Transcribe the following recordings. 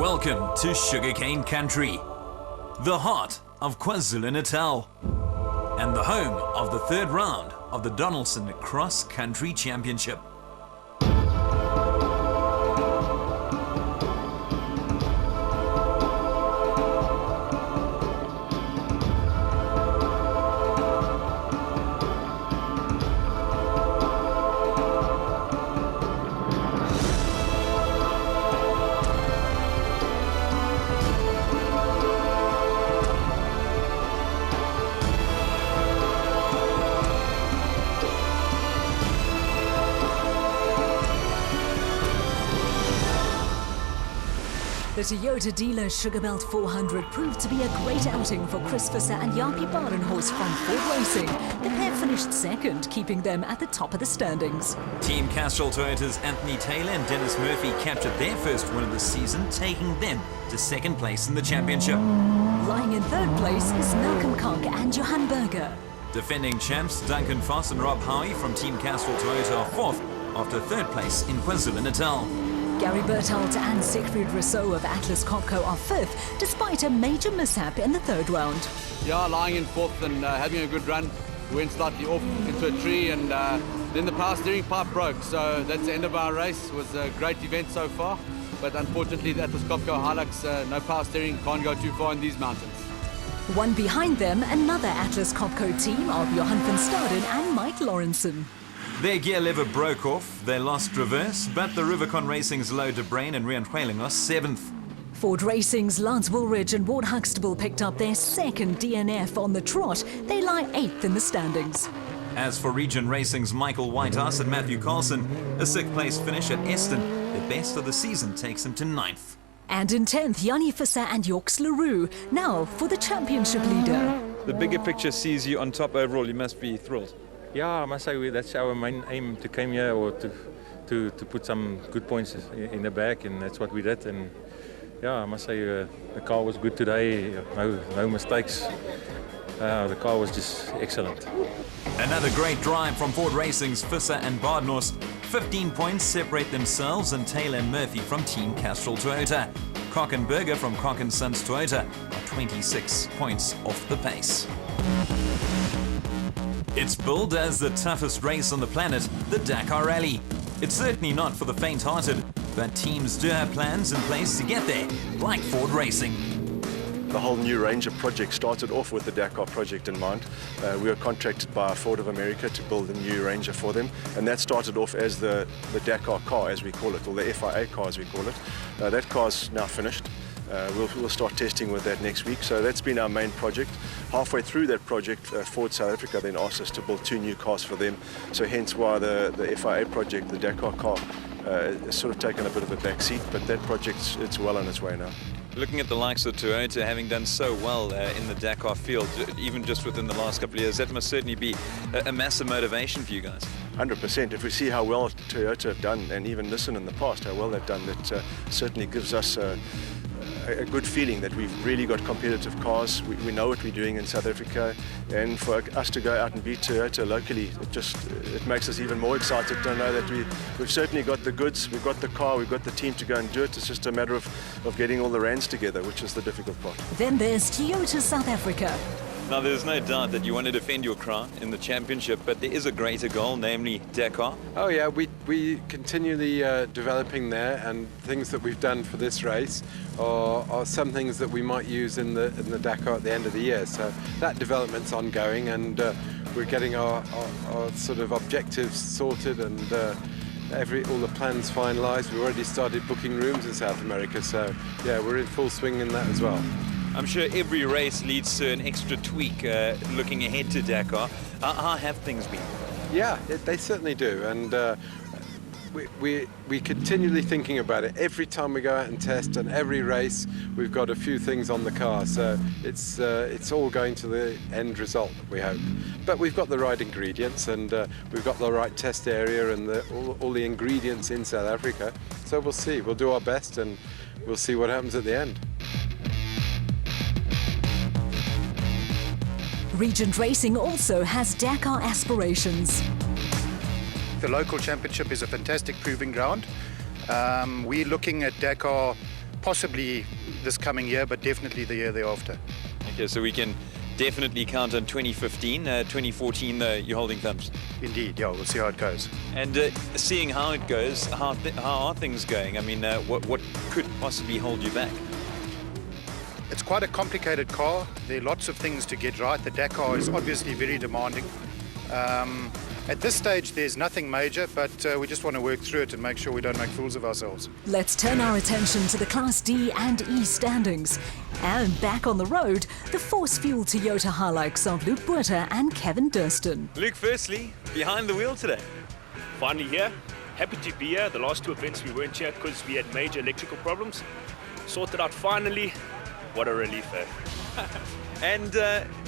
Welcome to sugarcane country, the heart of KwaZulu-Natal, and the home of the third round of the Donaldson Cross Country Championship. The Toyota dealer Sugarbelt 400 proved to be a great outing for Chris Visser and Jaapie Badenhorst from Ford Racing. The pair finished second, keeping them at the top of the standings. Team Castrol Toyota's Anthony Taylor and Dennis Murphy captured their first win of the season, taking them to second place in the championship. Lying in third place is Malcolm Conk and Johan Berger. Defending champs Duncan Foss and Rob Howie from Team Castrol Toyota are fourth after third place in KwaZulu-Natal. Gary Berthold and Siegfried Rousseau of Atlas Copco are fifth, despite a major mishap in the third round. Yeah, lying in fourth and having a good run. We went slightly off into a tree and then the power steering pipe broke. So that's the end of our race. It was a great event so far. But unfortunately, the Atlas Copco Hilux, no power steering, can't go too far in these mountains. One behind them, another Atlas Copco team of Johan van Staden and Mike Lawrenson. Their gear lever broke off, they lost reverse, but the Rubicon Racing's Louw de Bruin and Rian Huiling are seventh. Ford Racing's Lance Woolridge and Ward Huxtable picked up their second DNF on the trot. They lie eighth in the standings. As for Region Racing's Michael Whitehouse and Matthew Carlson, a sixth place finish at Eston, their best of the season takes them to ninth. And in 10th, Yanni Visser and Yorks LaRue. Now for the championship leader. The bigger picture sees you on top overall, you must be thrilled. Yeah, I must say that's our main aim to come here, or to put some good points in the bag, and that's what we did. And yeah, I must say the car was good today, no mistakes. The car was just excellent. Another great drive from Ford Racing's Visser and Badenhorst. 15 points separate themselves and Taylor and Murphy from Team Castrol Toyota. Koch and Berger from Koch & Sons Toyota are 26 points off the pace. It's billed as the toughest race on the planet, the Dakar Rally. It's certainly not for the faint-hearted, but teams do have plans in place to get there, like Ford Racing. The whole new Ranger project started off with the Dakar project in mind. We were contracted by Ford of America to build a new Ranger for them, and that started off as the Dakar car, as we call it, or the FIA car, as we call it. That car's now finished. We'll start testing with that next week. So that's been our main project. Halfway through that project, Ford South Africa then asked us to build 2 new cars for them. So hence why the FIA project, the Dakar car, has sort of taken a bit of a back seat, but that project, it's well on its way now. Looking at the likes of Toyota having done so well in the Dakar field, even just within the last couple of years, that must certainly be a massive motivation for you guys. 100%. If we see how well Toyota have done, and even Nissan in the past, how well they've done, that certainly gives us a good feeling that we've really got competitive cars. We know what we're doing in South Africa, and for us to go out and beat Toyota locally, it makes us even more excited to know that we've certainly got the goods, we've got the car, we've got the team to go and do it. It's just a matter of getting all the rands together, which is the difficult part. Then there's Toyota South Africa. Now, there's no doubt that you want to defend your crown in the championship, but there is a greater goal, namely Dakar. Oh yeah, we continually developing there, and things that we've done for this race are some things that we might use in the Dakar at the end of the year. So that development's ongoing, and we're getting our sort of objectives sorted, and all the plans finalised. We've already started booking rooms in South America, so yeah, we're in full swing in that as well. I'm sure every race leads to an extra tweak looking ahead to Dakar. How have things been? Yeah, they certainly do, and we're continually thinking about it. Every time we go out and test, and every race, we've got a few things on the car, so it's all going to the end result, we hope. But we've got the right ingredients, and we've got the right test area, and all the ingredients in South Africa, so we'll see. We'll do our best, and we'll see what happens at the end. Regent Racing also has Dakar aspirations. The local championship is a fantastic proving ground. We're looking at Dakar possibly this coming year, but definitely the year thereafter. Okay, so we can definitely count on 2015, 2014, you're holding thumbs. Indeed, yeah, we'll see how it goes. And seeing how it goes, how are things going? I mean, what could possibly hold you back? It's quite a complicated car. There are lots of things to get right. The Dakar is obviously very demanding. At this stage, there's nothing major, but we just want to work through it and make sure we don't make fools of ourselves. Let's turn our attention to the Class D and E standings. And back on the road, the force-fueled Toyota Hilux of Luke Buerter and Kevin Durston. Luke, firstly, behind the wheel today. Finally here. Happy to be here. The last two events we weren't here because we had major electrical problems. Sorted out finally. What a relief, eh? And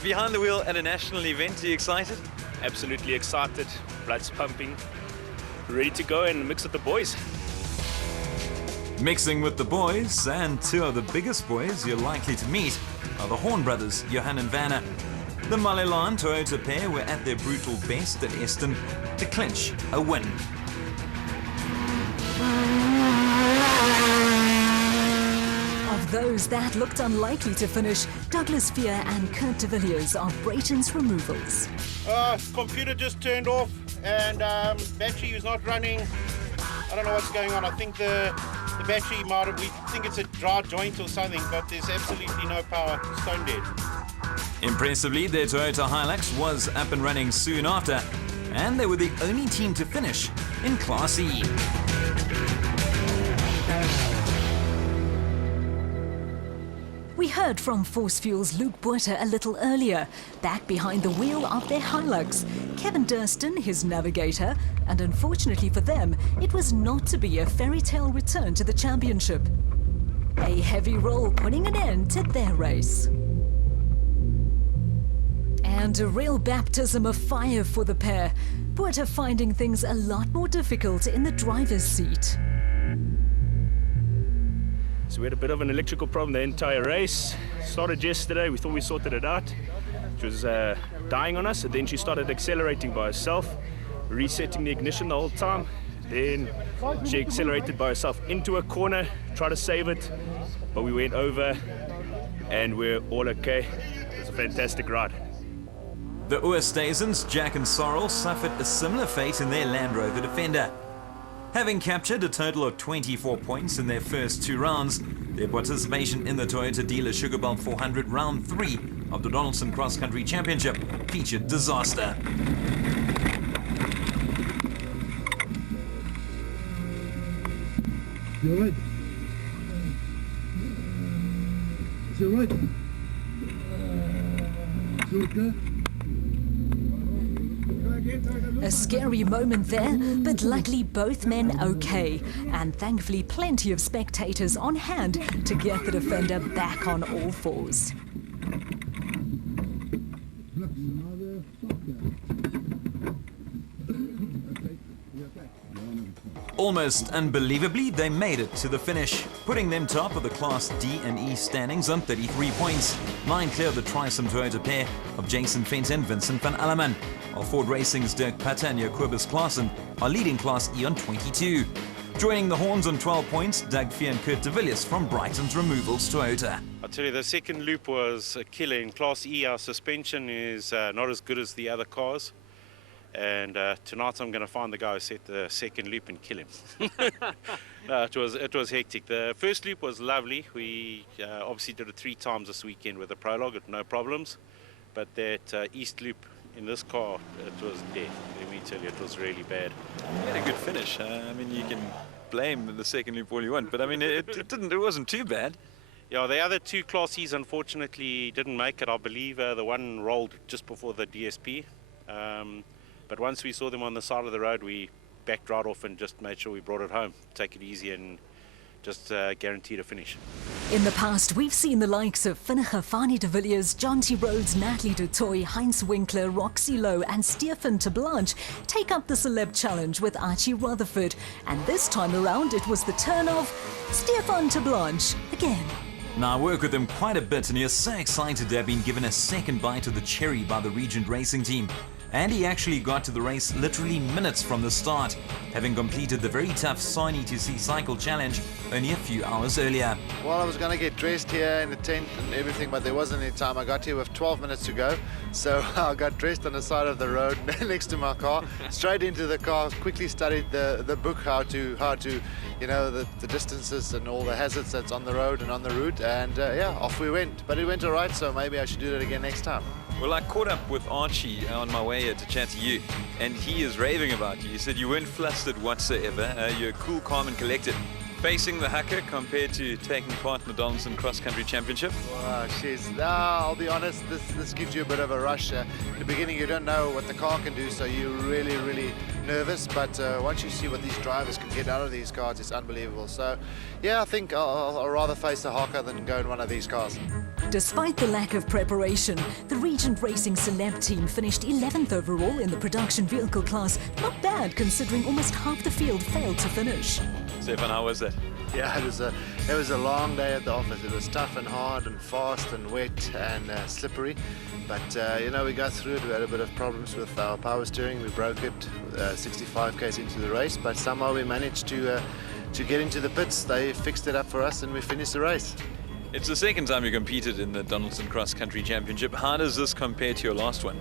behind the wheel at a national event, are you excited? Absolutely excited. Blood's pumping. Ready to go and mix with the boys. Mixing with the boys, and two of the biggest boys you're likely to meet are the Horn brothers, Johan and Vanna. The Malelan Toyota pair were at their brutal best at Aston to clinch a win. Of those that looked unlikely to finish, Douglas Fear and Kurt de Villiers of Brayton's Removals. Computer just turned off and battery is not running. I don't know what's going on. I think the battery might have, we think it's a dry joint or something, but there's absolutely no power. Stone dead. Impressively, their Toyota Hilux was up and running soon after, and they were the only team to finish in Class E. We heard from Force Fuel's Luke Buerter a little earlier, back behind the wheel of their Hilux. Kevin Durston, his navigator, and unfortunately for them, it was not to be a fairy tale return to the championship. A heavy roll putting an end to their race. And a real baptism of fire for the pair, Buerter finding things a lot more difficult in the driver's seat. So we had a bit of an electrical problem the entire race. Started yesterday, we thought we sorted it out. She was dying on us, and then she started accelerating by herself, resetting the ignition the whole time. Then she accelerated by herself into a corner, tried to save it, but we went over and we're all okay. It was a fantastic ride. The Oosthuizens, Jack and Sorrel, suffered a similar fate in their Land Rover Defender. Having captured a total of 24 points in their first two rounds, their participation in the Toyota Dealer Sugarbelt 400 Round 3 of the Donaldson Cross Country Championship featured disaster. You alright? Is you alright? Is you okay? A scary moment there, but luckily both men okay. And thankfully plenty of spectators on hand to get the defender back on all fours. Almost unbelievably, they made it to the finish, putting them top of the Class D and E standings on 33 points, 9 clear of the Trisome Toyota pair of Jason Fenton and Vincent van Alleman, while Ford Racing's Dirk Putter and Jacobus Klaassen are leading Class E on 22. Joining the Horns on 12 points, Doug Fee and Kurt de Villiers from Brighton's Removals Toyota. I'll tell you, the second loop was a killer. In Class E, our suspension is not as good as the other cars. And tonight I'm going to find the guy who set the second loop and kill him. No, it was hectic. The first loop was lovely. We obviously did it 3 times this weekend with the prologue, with no problems. But that east loop in this car, it was death. Let me tell you, it was really bad. He had a good finish. I mean, you can blame the second loop all you want, but I mean, it wasn't too bad. Yeah, the other 2 Class E's unfortunately didn't make it. I believe the one rolled just before the DSP. But once we saw them on the side of the road, we backed right off and just made sure we brought it home. Take it easy and just guaranteed a finish. In the past, we've seen the likes of Vinegar, Fani de Villiers, John T. Rhodes, Natalie du Toit, Heinz Winkler, Roxy Lowe and Stefan de Blanche take up the celeb challenge with Archie Rutherford. And this time around, it was the turn of Stefan de Blanche again. Now, I work with him quite a bit, and he is so excited to have been given a second bite of the cherry by the Regent Racing team. And he actually got to the race literally minutes from the start, having completed the very tough Siny to See Cycle Challenge only a few hours earlier. Well, I was going to get dressed here in the tent and everything, but there wasn't any time. I got here with 12 minutes to go, so I got dressed on the side of the road next to my car, straight into the car, quickly studied the book, how to you know, the distances and all the hazards that's on the road and on the route, and yeah, off we went. But it went all right, so maybe I should do that again next time. Well, I caught up with Archie on my way here to chat to you, and he is raving about you. He said you weren't flustered whatsoever. You're cool, calm and collected. Facing the haka compared to taking part in the Donaldson Cross Country Championship? Wow, I'll be honest, this gives you a bit of a rush. In the beginning you don't know what the car can do, so you're really nervous, but once you see what these drivers can get out of these cars, it's unbelievable. So yeah, I think I'll rather face a haka than go in one of these cars. Despite the lack of preparation, the Regent Racing Celeb team finished 11th overall in the production vehicle class. Not bad considering almost half the field failed to finish. Stefan, how was that? Yeah, it was a long day at the office. It was tough and hard and fast and wet and slippery. But you know, we got through it. We had a bit of problems with our power steering. We broke it 65 k's into the race, but somehow we managed to get into the pits. They fixed it up for us and we finished the race. It's the second time you competed in the Donaldson Cross Country Championship. How does this compare to your last one?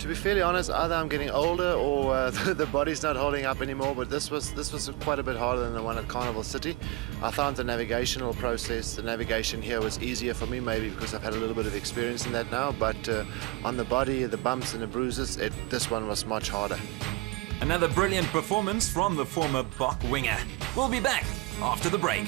To be fairly honest, either I'm getting older or the body's not holding up anymore, but this was quite a bit harder than the one at Carnival City. I found the navigational process, the navigation here was easier for me, maybe because I've had a little bit of experience in that now, but on the body, the bumps and the bruises, this one was much harder. Another brilliant performance from the former Bach winger. We'll be back after the break.